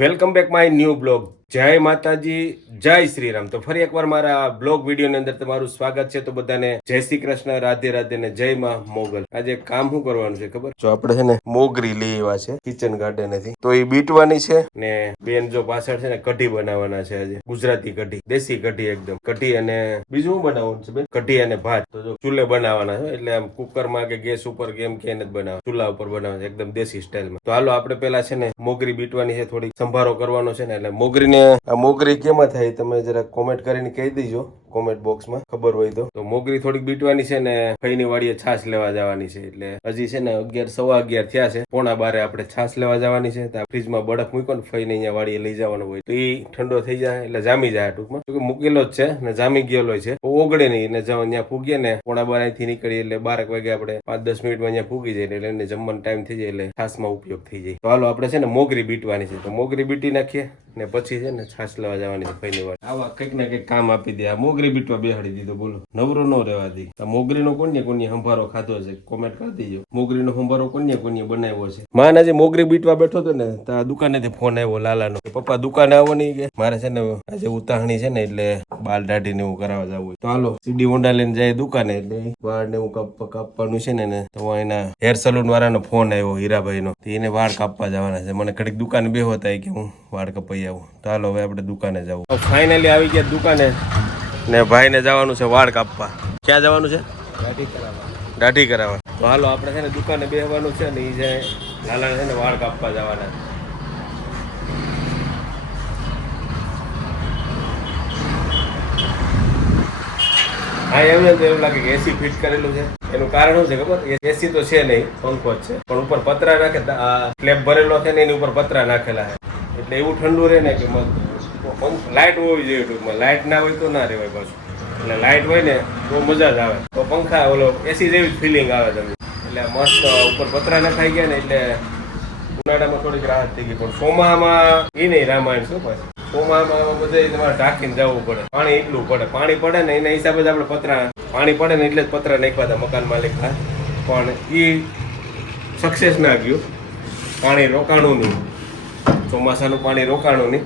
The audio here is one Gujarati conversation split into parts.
Welcome back my new blog. જય માતાજી, જય શ્રી રામ. તો ફરી એકવાર મારા બ્લોગ વિડીયોની અંદર તમારું સ્વાગત છે. તો બધાને જય શ્રી કૃષ્ણ, રાધે રાધે ને જય માં મોગલ. આજે કામ શું કરવાનું છે ખબર? જો આપણે છે ને મોગરી લઈ આવ્યા છે કિચન ગાર્ડન થી, તો એ બીટવાની છે ને બેન જો પાછળ છે ને કઢી બનાવવાના છે. આજે ગુજરાતી કઢી, દેશી કઢી એકદમ. કઢી અને બીજું શું બનાવવાનું છે બેન? કઢી અને ભાત. તો જો ચૂલે બનાવવાના છે, એટલે આમ કુકરમાં કે ગેસ ઉપર કેમ કે નથી બનાવવા, ચૂલા ઉપર બનાવવાના એકદમ દેશી સ્ટાઇલમાં. તો હાલો આપણે પેલા છે ને મોગરી બીટવાની છે, થોડી સંભારો કરવાનો છે ને. એટલે મોગરીને આ મોગરી કેમાં થાય તમે જરા કોમેન્ટ કરીને કહી દેજો, કોમેન્ટ બોક્સમાં ખબર હોય તો. મોગરી થોડીક બીટવાની છે ને ફઈની વાડીએ છાશ લેવા જવાની છે. એટલે હજી છે ને 11 સવા 11 થયા છે, 11:15 આપણે છાશ લેવા જવાની છે. ત્યાં ફ્રીજમાં બરફ મૂકો ને ફઈને અહીંયા વાડીએ લઈ જવાનો હોય તો એ ઠંડો થઈ જાય એટલે જામી જાય. ટૂંકમાં મૂકેલો જ છે ને જામી ગયેલો છે, ઓગળે નહીં. ને ત્યાં ફૂગીએ ને 11:15 થી નીકળીએ એટલે 12 વાગે આપણે 5-10 મિનિટમાં અહીંયા ફૂગી જાય એટલે એને જમવાનો ટાઈમ થઈ જાય એટલે છાશમાં ઉપયોગ થઈ જાય. તો હાલો આપણે છે ને મોગરી બીટવાની છે, તો મોગરી બીટી નાખીએ ને પછી છે ને છાશ લેવા જવાની છે ફઈની વાડી. આવા કંઈક ને કંઈક કામ આપી દે. આ મોગરી બીટવા બેહાડી દીધો, બોલો નવરો ન રહેવા દે. આ મોગરીનો કોને સંભારો ખાધો છે કોમેન્ટ કરી દેજો. મોગરીનો સંભારો કોને બનાવ્યો છે? માન આજે મોગરી બીટવા બેઠો હતો ને તો દુકાનેથી ફોન આવ્યો લાલાનો, પપ્પા દુકાને આવો નહીં કે મારે છે ને આજે ઉતાહણી છે ને એટલે બાલ દાઢી ને એવું કરાવવા જવું. તો હાલો સીડી ઊંડા લઈને જાય દુકાને. એટલે વાળ ને એવું કાપવાનું છે ને તો એના હેર સલૂન વાળાનો ફોન આવ્યો હીરાભાઈ નો, એને વાળ કાપવા જવાના છે. મને ઘડીક દુકાને બેહો થાય કે હું વાળ કપાઈ આવું. તો હાલો હવે આપણે દુકાને જવું. ફાઇનલી આવી ગયા દુકાને ને ભાઈ ને જવાનું છે વાળ કાપવા. ક્યાં જવાનું છે? દાઢી કરાવવા. તો હાલો આપણે છે ને દુકાને બેસવાનું છે ને એ જાય લાલા છે ને વાળ કાપવા જવાના. હા એમને તો એવું લાગે કે એસી ફિટ કરેલું છે. એનું કારણ શું છે ખબર? એસી તો છે નહીં, પંખો જ છે, પણ ઉપર પતરા નાખે. સ્લેબ ભરેલો છે ને એની ઉપર પતરા નાખેલા છે એટલે એવું ઠંડુ રહે ને કે લાઇટ હોવી જોઈએ. ટૂંકમાં લાઇટ ના હોય તો ના રહેવાય પાછું. એટલે લાઇટ હોય ને તો મજા જ આવે. તો પંખા ઓલો એસી જેવી જ ફિલિંગ આવે તમને. એટલે મસ્ત ઉપર પતરા નખાઈ ગયા ને એટલે ઉનાળામાં થોડીક રાહત થઈ ગઈ. પણ ચોમામાં એ નહીં રામાયણ શું પાછું. ચોમામાં બધે તમારે ઢાંકીને જવું પડે, પાણી એટલું પડે. પાણી પડે ને એના હિસાબે જ આપણે પતરા, પાણી પડે ને એટલે જ પતરા નાખ્યા હતા મકાન માલિક ના. પણ એ સક્સેસ ના ગયું. પાણી રોકાણું નહીં, ચોમાસાનું પાણી રોકાણું નહીં.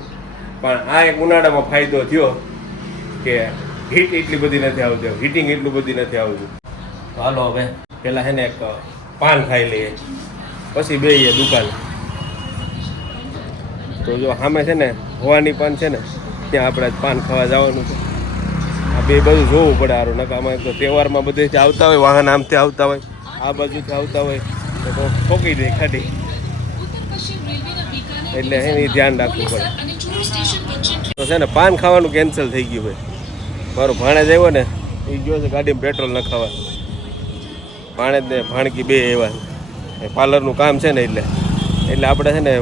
પણ આ એક ઉનાળામાં ફાયદો થયો કે હીટ એટલી બધી નથી આવતી, હીટિંગ એટલું બધી નથી આવતું. હાલો હવે પેલા છે ને એક પાન ખાઈ લઈએ પછી બેસીએ દુકાન. તો જો સામે છે ને ભવાની પાન છે ને ત્યાં આપણે પાન ખાવા જવાનું છે. આ બે બધું જોવું પડે સારું. નકામાં તો તહેવારમાં બધેથી આવતા હોય, વાહન આમથી આવતા હોય, આ બાજુથી આવતા હોય તો ઠોકી દે ખાટી. એટલે એની ધ્યાન રાખવું પડે. તો છે ને પાન ખાવાનું કેન્સલ થઈ ગયું ભાઈ. મારો ભાણેજ આવ્યો ને એ ગયો છે ગાડીમાં પેટ્રોલ નખાવા. ભાણેજ ને ભાણકી બે એવા પાર્લરનું કામ છે ને એટલે આપણે છે ને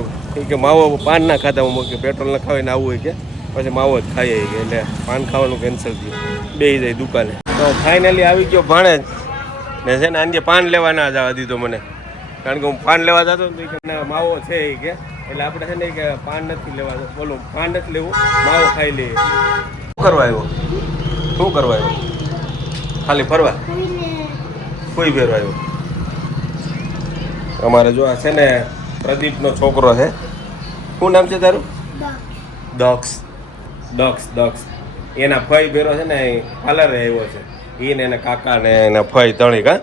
કે માવો પાન ના ખાતા, હું કે પેટ્રોલ નખાવીને આવવું હોય કે પછી માવો જ ખાઈએ કે. એટલે પાન ખાવાનું કેન્સલ થયું, બેસી જાય દુકાને. તો ફાઇનલી આવી ગયો ભાણેજ ને છે ને આજે પાન લેવા ના જવા દીધો મને, કારણ કે હું પાન લેવા જતો ને કે માવો છે એ કે. એટલે આપણે છે ને કે પાન નથી લેવા, બોલો પાન નથી લેવું, માવો ખાઈ લઈએ. શું કરવા આવ્યો? શું કરવા આવ્યો? ખાલી ફરવા? કોઈ ફેરવા આવ્યો? અમારે જો આ છે ને પ્રદીપનો છોકરો છે. શું નામ છે તારું? દક્ષ. દક્ષ દક્ષ એના ફઈ ભેરો છે ને પાર્લરે આવ્યો છે. એને એના કાકા ને એના ફઈ તણી. કા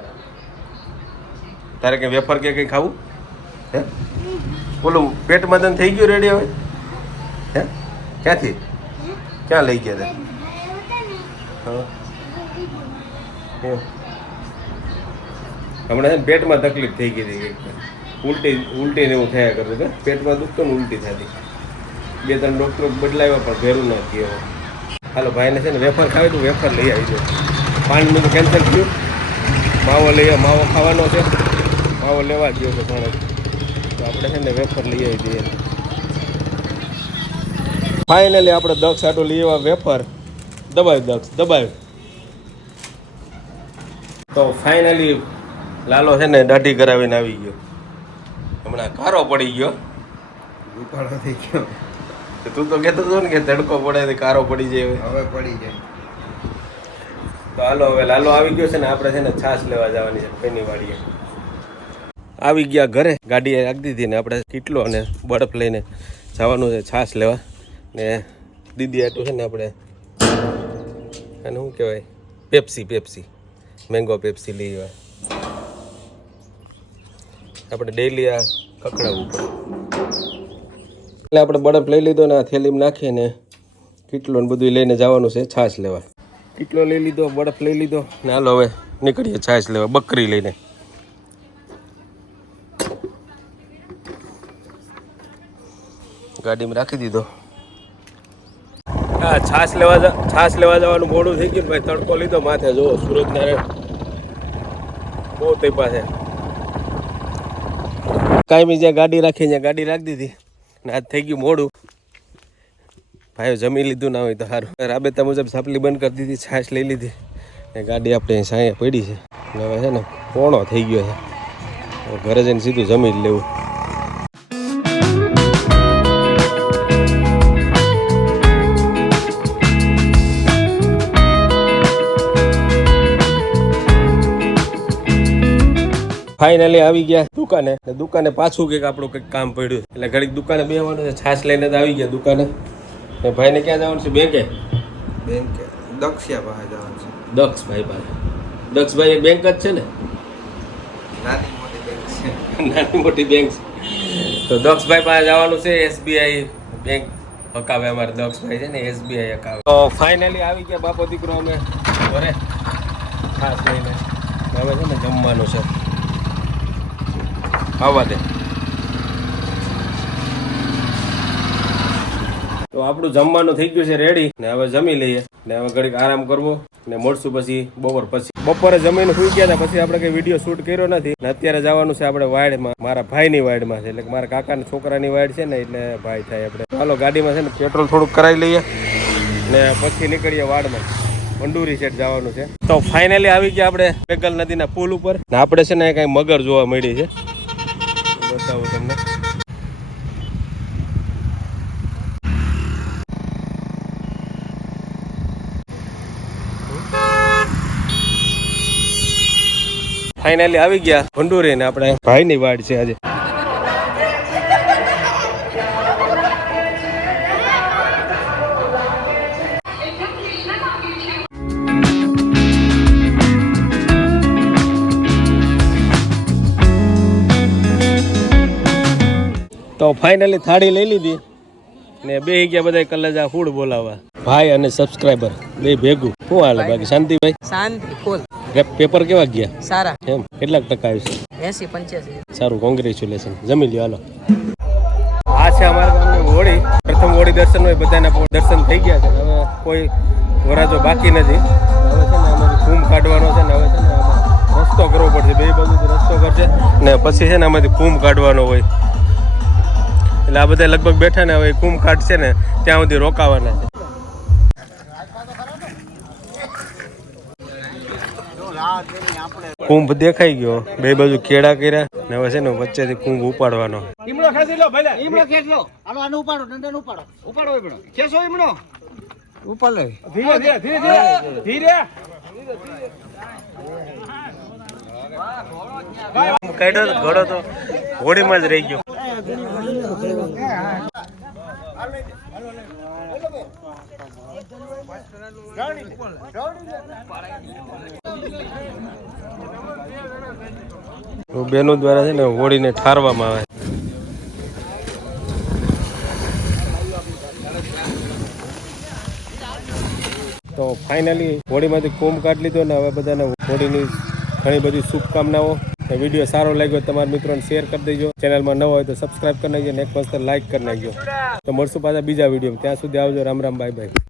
તારે કે વેફર કે કંઈ ખાવું હે? બોલું પેટમાં તને થઈ ગયું રેડી હવે? હે ક્યાંથી ક્યાં લઈ ગયા હતા? હમણાં છે ને પેટમાં તકલીફ થઈ ગઈ હતી, ઉલટી ને એવું થયા કરતું કે પેટમાં દુખતું ને ઉલટી થતી. 2-3 ડૉક્ટરો બદલાવ્યા પણ ભેરું ન થયું. હાલો ભાઈને છે ને વેફર ખાવી તો વેફર લઈ આવી દો. પાનનું કેન્સલ થયું. માવો લઈ માવો ખાવાનો છે, માવો લેવા ગયો છે પણ તો આપણે છે ને વેફર લઈ આવી દઈએ. ફાઇનલી આપણે દક્ષ આટો લઈ આવ્યા વેફર. દબાવ્યું દક્ષ, દબાવ્યું. તો ફાઇનલી લાલો છે ને દાઢી કરાવીને આવી ગયો. હમણાં કારો પડી ગયો, ઉપાડો થઈ ગયો. તું તો કહેતો હતો ને કે તડકો પડે તો કારો પડી જાય. હવે પડી જાય. તો હાલો હવે લાલો આવી ગયો છે ને આપણે છે ને છાશ લેવા જવાની છે ફઈની વાડીએ. આવી ગયા ઘરે, ગાડી રાખી દીધી ને આપણે કેટલો અને બરફ લઈને જવાનું છે છાશ લેવા. ને દીદી આટલું છે ને આપણે અને શું કહેવાય પેપ્સી મેંગો પેપ્સી લઈ આવ્યા. આપણે ડેઈલી આ ખખડાવવું પડે એટલે આપણે બરફ લઈ લીધો ને આ થેલીમાં નાખીને કેટલો ને બધું લઈને જવાનું છે છાશ લેવા. કેટલો લઈ લીધો, બરફ લઈ લીધો ને હાલો હવે નીકળીએ છાશ લેવા બકરી લઈને. ગાડીમાં રાખી દીધો. હા છાશ લેવા જવાનું મોડું થઈ ગયું ભાઈ. તડકો લીધો માથે, જુઓ સૂરજનારાયણ બહુ તૈપા છે. કાંઈ જ્યાં ગાડી રાખી ત્યાં ગાડી રાખી દીધી ને આજ થઈ ગયું મોડું. ભાઈઓ જમી લીધું ના હોય તો સારું. રાબેતા મુજબ સાપલી બંધ કરી દીધી, છાશ લઈ લીધી ને ગાડી આપણે સાંયા પડી છે. હવે છે ને પોણો થઈ ગયો છે, ઘરે જઈને સીધું જમી જ લેવું. ફાઇનલી આવી ગયા દુકાને પાછું કંઈક આપણું કંઈક કામ પડ્યું એટલે ઘડીક દુકાને બેસવાનું છે. છાશ લઈને તો આવી ગયા દુકાને. ને ભાઈને ક્યાં જવાનું છે? બેંકે દક્ષિયા પાસે જવાનું છે. દક્ષભાઈ પાસે. દક્ષભાઈ એક બેંક જ છે ને, નાની મોટી બેંક છે. નાની મોટી બેંક છે. તો દક્ષભાઈ પાસે જવાનું છે. SBI બેંક હકાવે અમારે દક્ષભાઈ છે ને, SBI હકાવે. તો ફાઇનલી આવી ગયા બાપો દીકરો અમે ઘરે છાશ લઈને. હવે છે ને જમવાનું છે, આવવા દે. તો આપણું જમવાનું થઈ ગયું છે રેડી ને હવે જમી લઈએ ને હવે ઘડીક આરામ કરવો ને મળશું પછી બપોર પછી. બપોરે જમીને સુઈ ગયા હતા, પછી આપણે કઈ વિડીયો શૂટ કર્યો નથી ને અત્યારે જવાનું છે આપણે વાડમાં, મારા ભાઈની વાડમાં છે, એટલે કે મારા કાકાના છોકરાની વાડ છે ને એટલે ભાઈ થાય આપણે. ચાલો ગાડીમાં છે ને પેટ્રોલ થોડુંક કરાવી લઈએ ને પછી નીકળીએ વાડમાં. મંડુરી સેટ જવાનું છે. તો ફાઇનલી આવી ગયા આપણે પેગલ નદીના પુલ ઉપર ને આપણે છે ને કઈ મગર જોવા મળી છે, બતાવું તમને. ફાઇનલી આવી ગયા ભંડુરી ને આપણે ભાઈની વાડ છે આજે. તો ફાઇનલી થાળી લઈ લીધી ને બે ગયા બધા કલેજા ફૂડ બોલાવવા. ભાઈ અને સબસ્ક્રાઈબર બે ભેગું. શું હાલે બાકી શાંતિભાઈ? શાંતિ ફૂલ. પેપર કેવા ગયા? સારા. એમ કેટલાક ટકા આવશે? 80-85. સારું, કોંગ્રેચ્યુલેશન. જમી લ્યો હાલો. આ છે અમારા ગામની હોળી. પ્રથમ હોળી દર્શન હોય, બધાના દર્શન થઈ ગયા છે. હવે કોઈ વરાજો બાકી નથી. હવે છે ને અમારે કુંભ કાઢવાનો છે ને હવે છે ને રસ્તો કરવો પડશે. બે બાજુ રસ્તો કરશે ને પછી છે ને આમાંથી કુંભ કાઢવાનો હોય. એટલે આ બધા લગભગ બેઠા ને હવે કુંભ કાઢશે ને ત્યાં સુધી રોકાવાના છે. કુંભ દેખાઈ ગયો, બે બાજુ કેળા કર્યા ને હવે છે ને વચ્ચેથી કુંભ ઉપાડવાનો. ઈમડો ખેંચી લો ભાઈ, ઈમડો ખેંચ લો. હાલો આને ઉપાડો, દંડન ઉપાડો. ઉપાડો ઈમડો. ખેંચો ઈમડો. ઉપાડ લે. ધીરે ધીરે ધીરે ધીરે. કાઢ્યો તો ઘોડો તો હોડીમાં જ રહી ગયો. બહેનો દ્વારા છે ને હોળીને ઠારવામાં આવે. તો ફાઇનલી હોળીમાંથી કુંભ કાઢી લીધો ને હવે બધાને હોળીની ઘણી બધી શુભકામનાઓ. વિડીયો સારો લાગ્યો તમારા મિત્રોને શેર કરી દેજો. ચેનલમાં નવો હોય તો સબસ્ક્રાઇબ કરી નાખજો ને એક મસ્ત લાઈક કરી નાખજો. તો મળશું પાછા બીજા વિડીયો. ત્યાં સુધી આવજો. Ram Ram, bye bye.